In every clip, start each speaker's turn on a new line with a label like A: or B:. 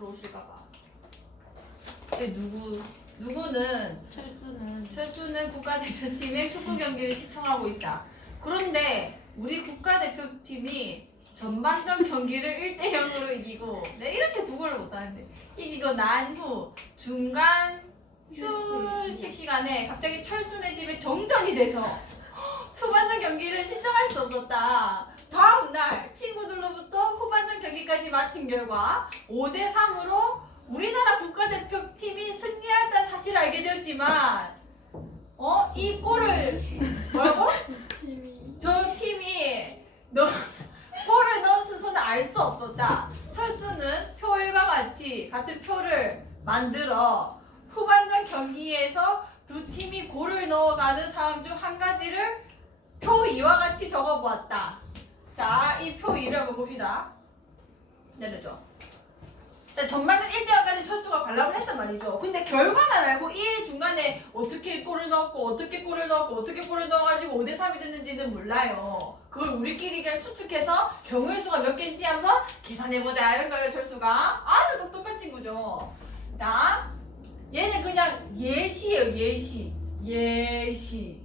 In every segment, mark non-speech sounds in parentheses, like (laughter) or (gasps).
A: 들어오실까봐. 근데 누구 누구는
B: 철수는
A: 철수는 국가대표팀의 축구 경기를 시청하고 있다. 그런데 우리 국가대표팀이 전반전 경기를 1대 0으로 이기고 내 이렇게 구걸을 못하는데 이기고 난 후 중간 휴식 시간에 갑자기 철수네 집에 정전이 돼서 (gasps) 초반전 경기를 신청할 수 없었다. 다음 날 친구들로부터 경기까지 마친 결과 5대 3으로 우리나라 국가대표팀이 승리했다는 사실을 알게 되었지만 어? 이 골을 뭐라고? 저 팀이 너 골을 넣은 순서는 알 수 없었다. 철수는 표일과 같이 같은 표를 만들어 후반전 경기에서 두 팀이 골을 넣어가는 상황 중 한 가지를 표 2와 같이 적어보았다. 자, 이 표 2를 한번 봅시다. 내려줘. 자, 전반은 1대0까지 철수가 관람을 했단 말이죠. 근데 결과만 알고 이 중간에 어떻게 골을 넣었고, 어떻게 골을 넣었고, 어떻게 골을 넣어가지고 5대3이 됐는지는 몰라요. 그걸 우리끼리 그냥 추측해서 경우의 수가 몇 개인지 한번 계산해보자. 이런 거예요, 철수가. 아주 똑똑한 친구죠. 자, 얘는 그냥 예시예요, 예시. 예시.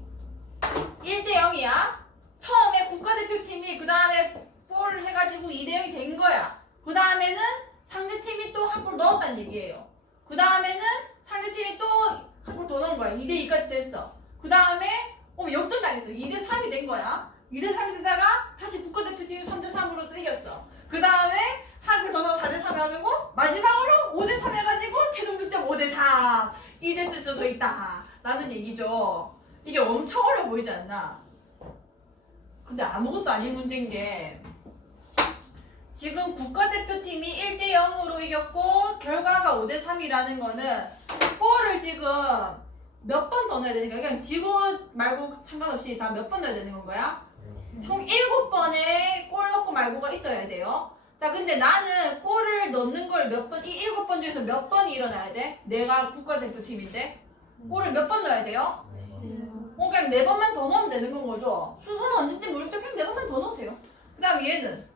A: 1대0이야. 처음에 국가대표팀이 그 다음에 골을 해가지고 2대0이 된 거야. 그 다음에는 상대팀이 또 한 골 넣었다는 얘기예요. 그 다음에는 상대팀이 또 한 골 더 넣은 거야. 2대2까지 됐어. 그 다음에 어, 역전 당했어. 2대3이 된 거야. 2대3이 되다가 다시 국가대표팀이 3대3으로 이겼어. 그 다음에 한 골 더 넣어 4대3 해가지고 마지막으로 5대3 해가지고 최종 득점 5대3 이 됐을 수도 있다. 라는 얘기죠. 이게 엄청 어려워 보이지 않나? 근데 아무것도 아닌 문제인 게 지금 국가대표팀이 1대 0으로 이겼고 결과가 5대 3이라는 거는 골을 지금 몇 번 더 넣어야 되는 거야? 그냥 지고 말고 상관없이 다 몇 번 넣어야 되는 건 거야? 총 7번의 골 넣고 말고가 있어야 돼요. 자, 근데 나는 골을 넣는 걸 몇 번, 이 7번 중에서 몇 번이 일어나야 돼? 내가 국가대표팀인데? 골을 몇 번 넣어야 돼요? 어, 그냥 네 번만 더 넣으면 되는 건 거죠. 순서는 언제인지 모르겠죠. 그냥 네 번만 더 넣으세요. 그 다음 얘는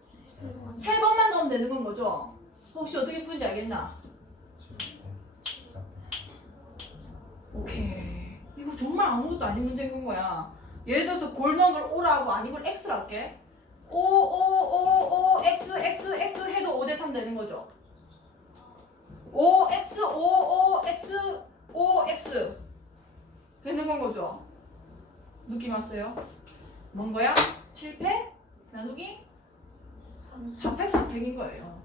A: 넣으면 되는 건 거죠. 혹시 어떻게 푸는지 알겠나? 오케이. 이거 정말 아무것도 아닌 문제인 건 거야. 예를 들어서 골 넣은 걸 O라고 아니면 X로 할게. O, O, O, O, X, X, X 해도 5대 3 되는 거죠. O, X, O, O, X, O, X. 되는 건 거죠. 느낌 왔어요? 뭔 거야? 7패? 나누기? 4패 3승인 거예요.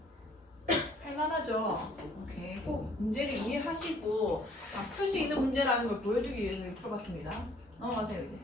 A: 할만하죠? 오케이. 꼭 문제를 이해하시고 풀수 있는 문제라는 걸 보여주기 위해서 풀어봤습니다. 넘어가세요, 이제.